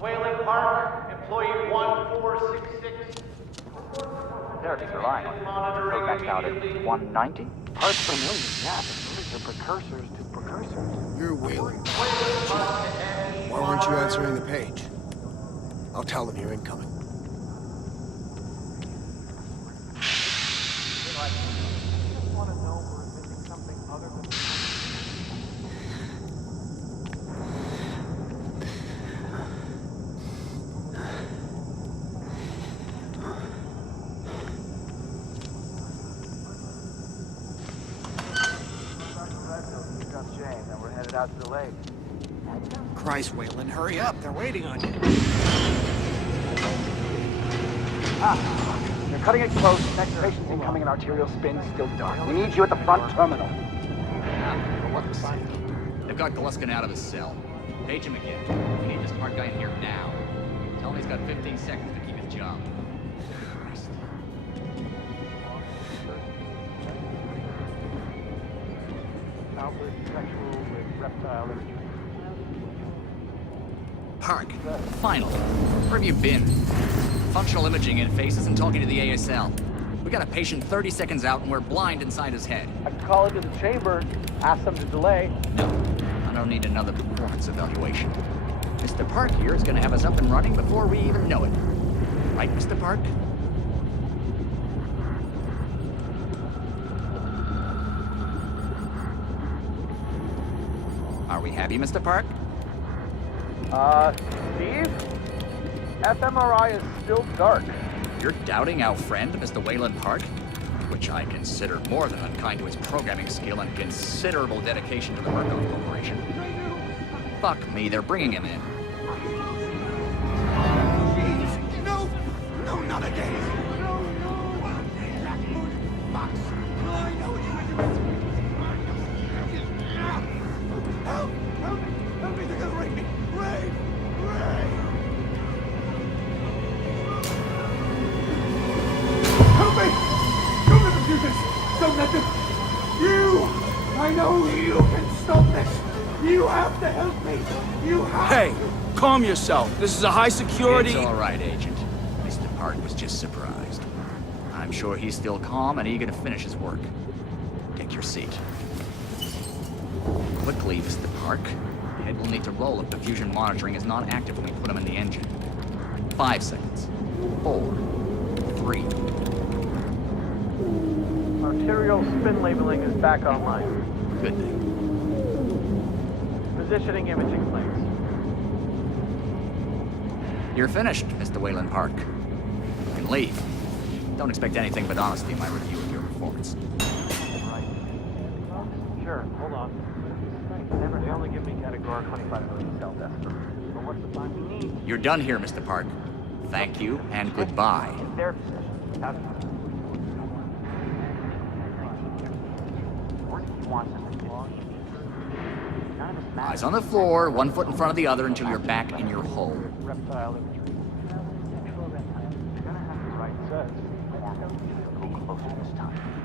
Wayland Park, employee 1466. Therapies are lying on you. Code maxed out at 190. Parts per million, yeah, but those are precursors to precursors. You're Wayland. Why weren't you answering the page? I'll tell them you're incoming. Out to the lake. Christ, Wayland, hurry up. They're waiting on you. You're cutting it close. Next patient's incoming and arterial spin still dark. We need you at the front terminal. They've got Gluskin out of his cell. Page him again. We need this smart guy in here now. Tell him he's got 15 seconds to keep his job. Christ. Outward sexual with reptile imagery. Park. Finally. Where have you been? Functional imaging interface isn't talking to the ASL. We got a patient 30 seconds out and we're blind inside his head. I can call into the chamber, ask them to delay. No, I don't need another performance evaluation. Mr. Park here is going to have us up and running before we even know it. Right, Mr. Park? Are we happy, Mr. Park? Steve? fMRI is still dark. You're doubting our friend, Mr. Wayland Park? Which I consider more than unkind to his programming skill and considerable dedication to the Murdoch Corporation. Fuck me, they're bringing him in. No! No, not again! Help! Help me! Help me! They're gonna rape me! Rape! Rape! Help me! Don't let them do this! Don't let them... You! I know you can stop this! You have to help me! You have Hey, to... calm yourself. This is a high security... It's all right, Agent. Mr. Park was just surprised. I'm sure he's still calm and eager to finish his work. Take your seat. Quickly, Mr. Park. Head will need to roll if the fusion monitoring is not active when we put him in the engine. 5 seconds. 4, 3. Arterial spin labeling is back online. Good thing. Positioning imaging plates. You're finished, Mr. Wayland Park. You can leave. Don't expect anything but honesty in my review of your performance. Sure, hold on. They only give me category 25 million cell deaths. But what's the time we need? You're done here, Mr. Park. Thank you and goodbye. It's their decision. How do you... Eyes on the floor, 1 foot in front of the other until you're back in your hole. Reptile imagery.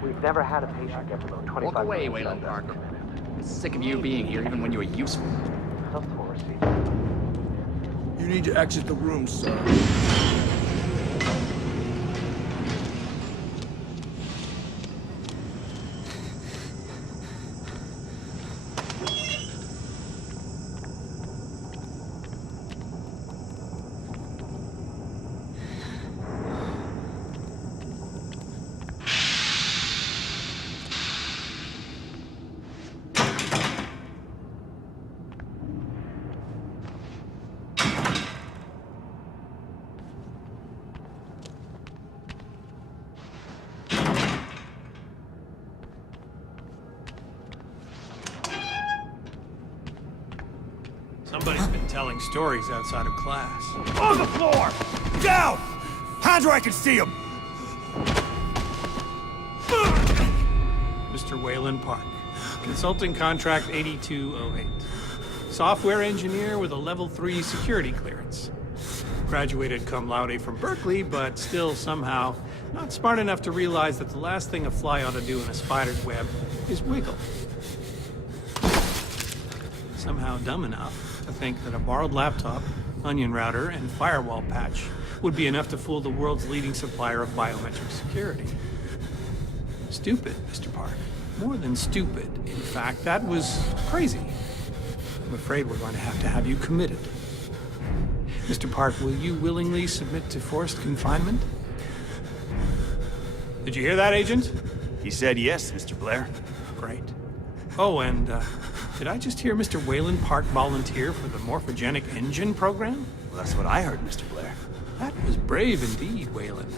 We've never had a patient get below 25 Walk away, million Wayland cell Park. deaths per minute. I'm sick of you being here even when you were useful. Healthful receipt. You need to exit the room, sir. Somebody's been telling stories outside of class. On the floor! Down! Hands where I can see them! Mr. Wayland Park, Consulting Contract 8208. Software engineer with a level 3 security clearance. Graduated cum laude from Berkeley, but still somehow not smart enough to realize that the last thing a fly ought to do in a spider's web is wiggle. Somehow dumb enough to think that a borrowed laptop onion router, and firewall patch would be enough to fool the world's leading supplier of biometric security. Stupid, Mr. Park. More than stupid. In fact, that was crazy. I'm afraid we're going to have you committed. Mr. Park, will you willingly submit to forced confinement? Did you hear that, Agent? He said yes, Mr. Blair. Great. Oh, and did I just hear Mr. Wayland Park volunteer for the morphogenic engine program? Well, that's what I heard, Mr. Blair. That was brave indeed, Wayland.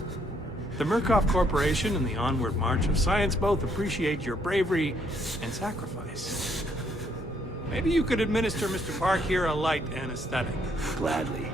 The Murkoff Corporation and the onward march of science both appreciate your bravery and sacrifice. Maybe you could administer Mr. Park here a light anesthetic. Gladly.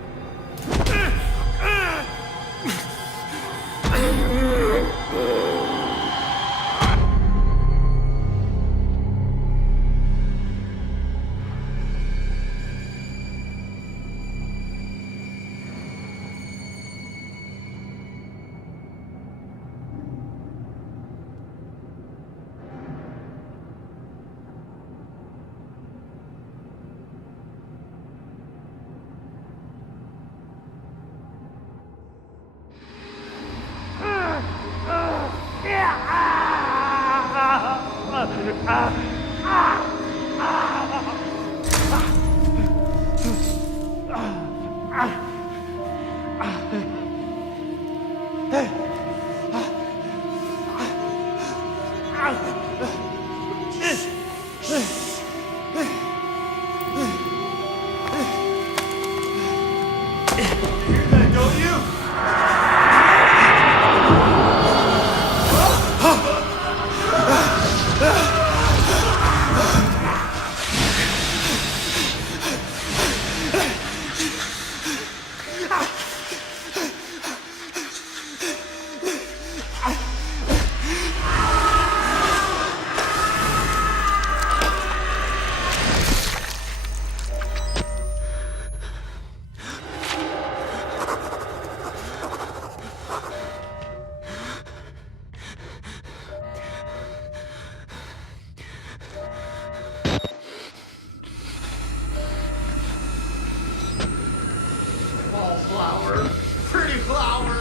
Wallflower. Pretty flower.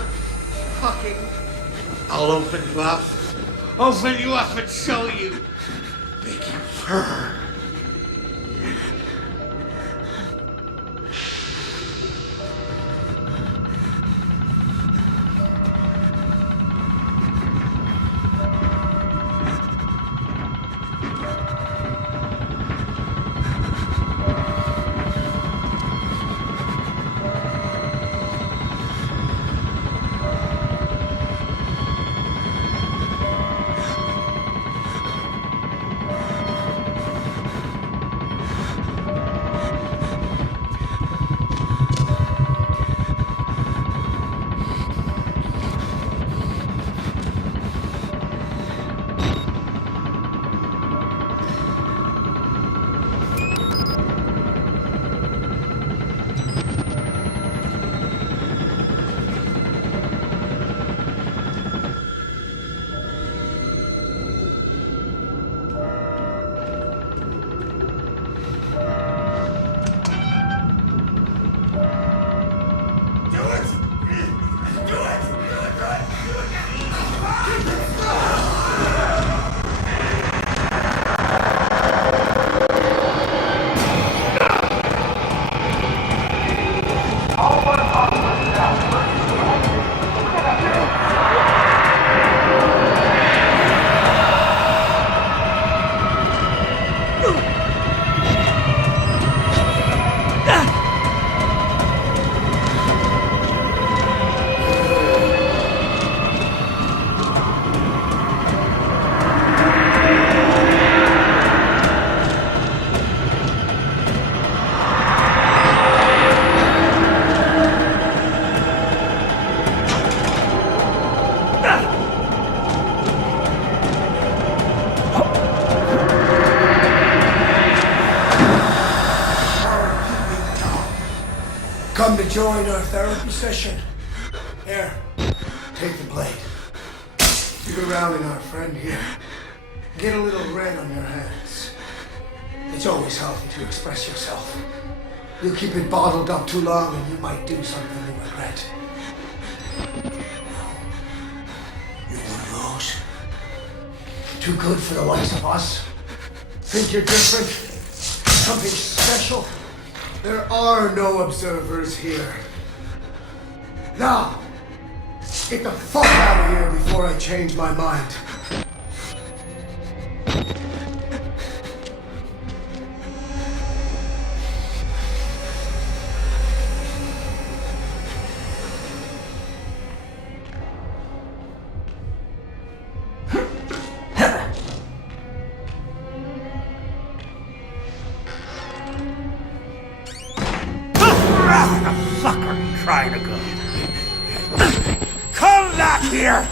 Fucking. I'll open you up. Open you up and show you. Make you purr. Come to join our therapy session. Here, take the blade. You're rounding our friend here. Get a little red on your hands. It's always healthy to express yourself. You keep it bottled up too long and you might do something you regret. You're one of those. Too good for the likes of us. Think you're different? Something special? There are no observers here. Now, get the fuck out of here before I change my mind. Trying to go. Come back here!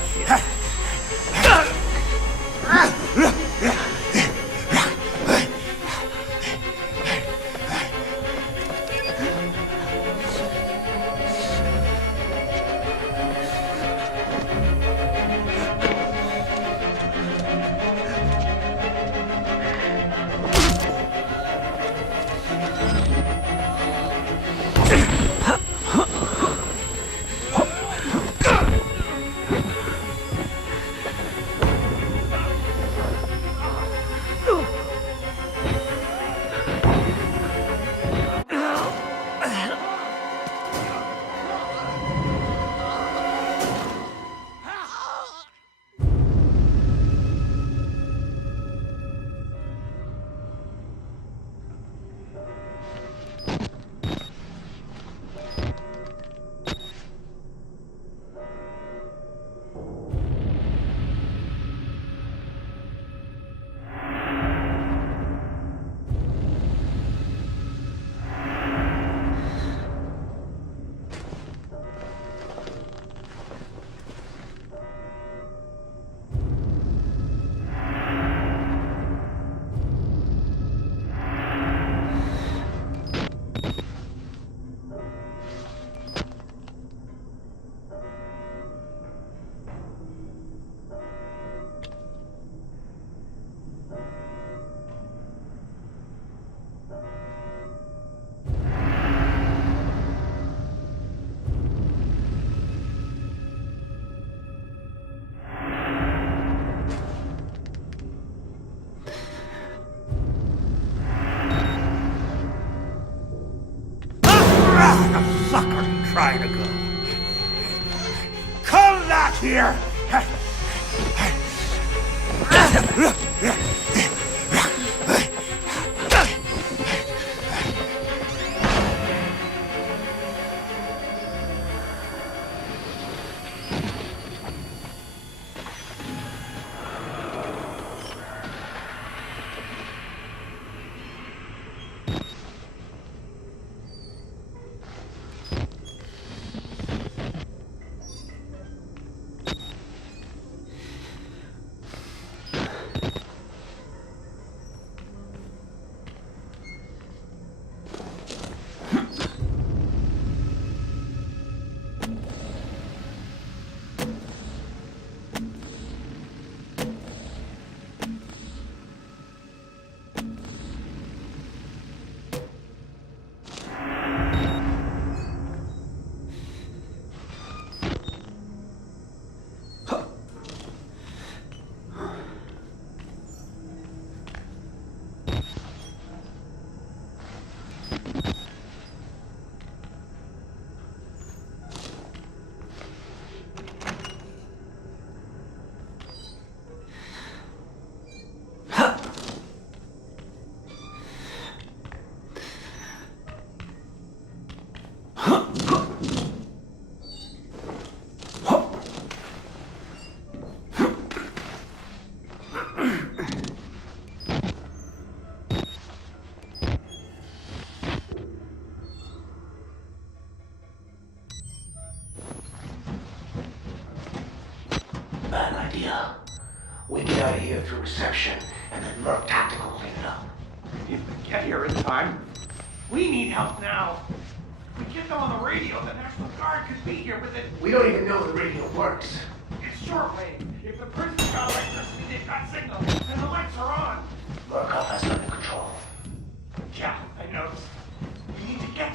Trying to go. Come back here! Bad idea. We get out of here through reception, and then Merc Tactical will clean it up. If we get here in time, we need help now. We get them on the radio, the National Guard could be here within... We don't even know the radio works. It's shortwave. If the prison's got electricity, they've got signal, and the lights are on. Murkoff has it under control. Yeah, I know. We need to get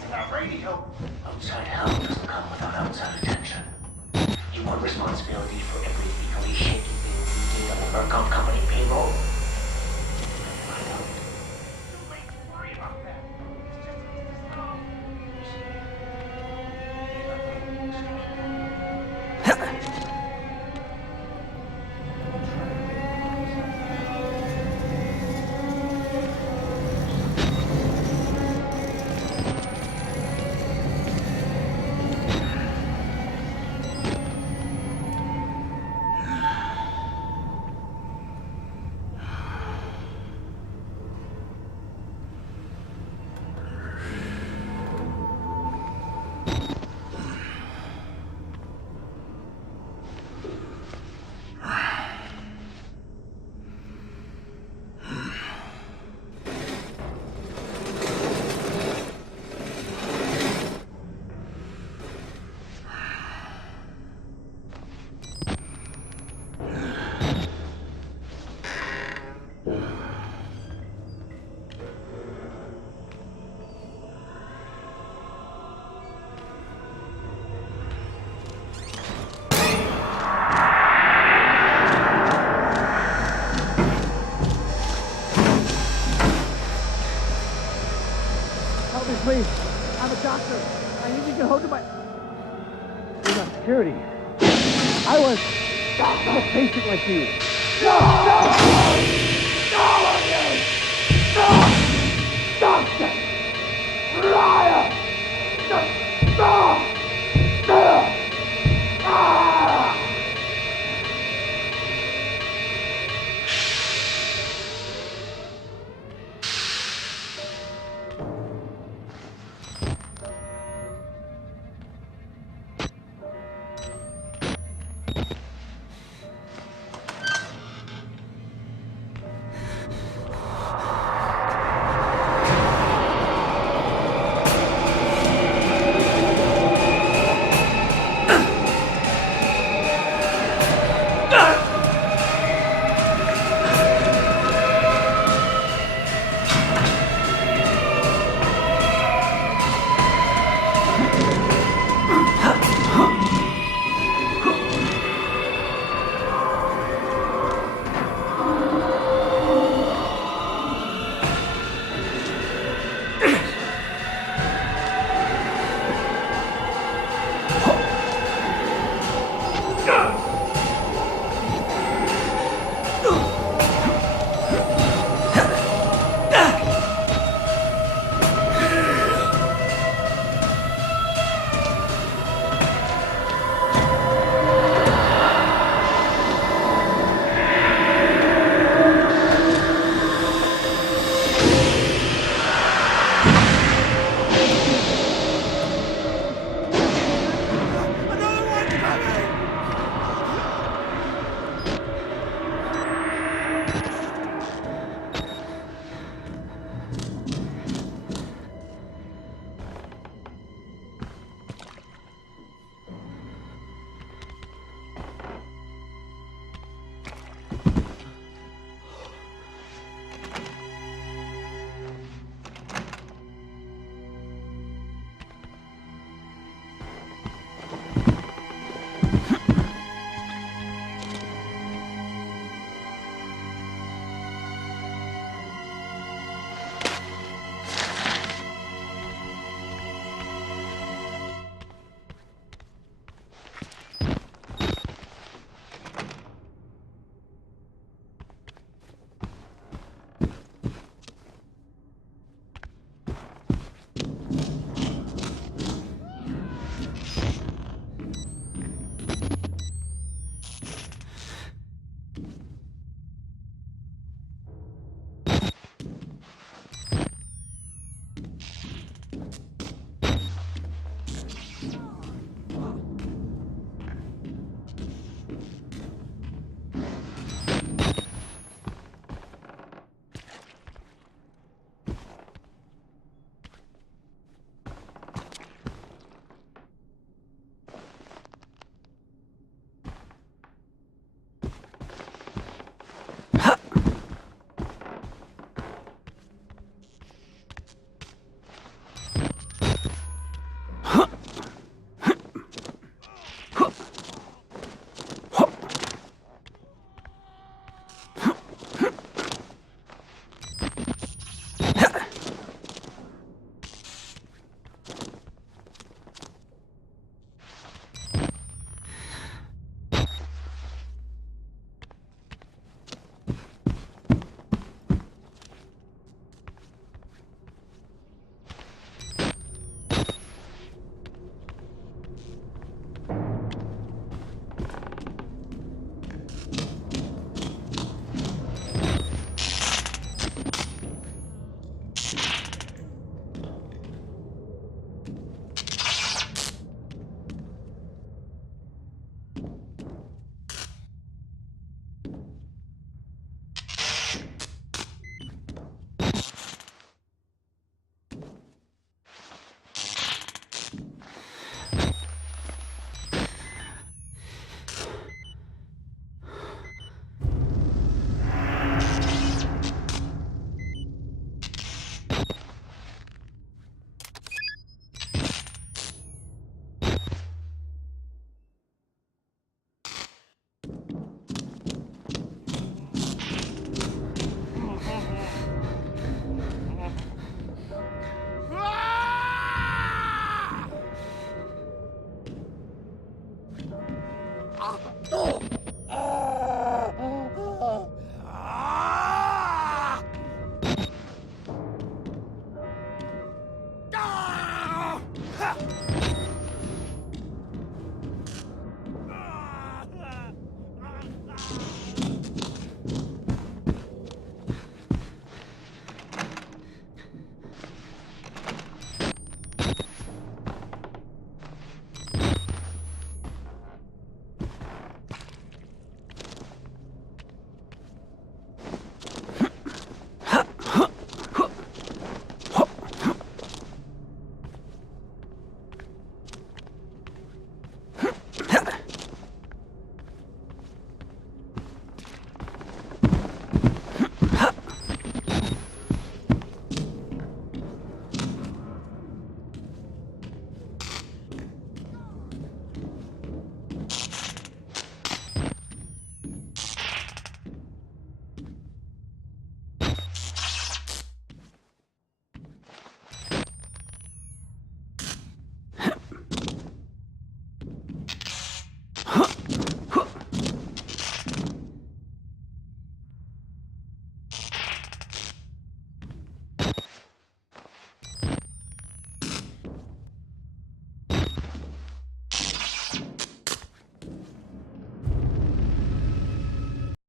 work on company payroll. Help me, please. I'm a doctor. I need to get hold of my... You're not security. I'm a patient like you. No! No!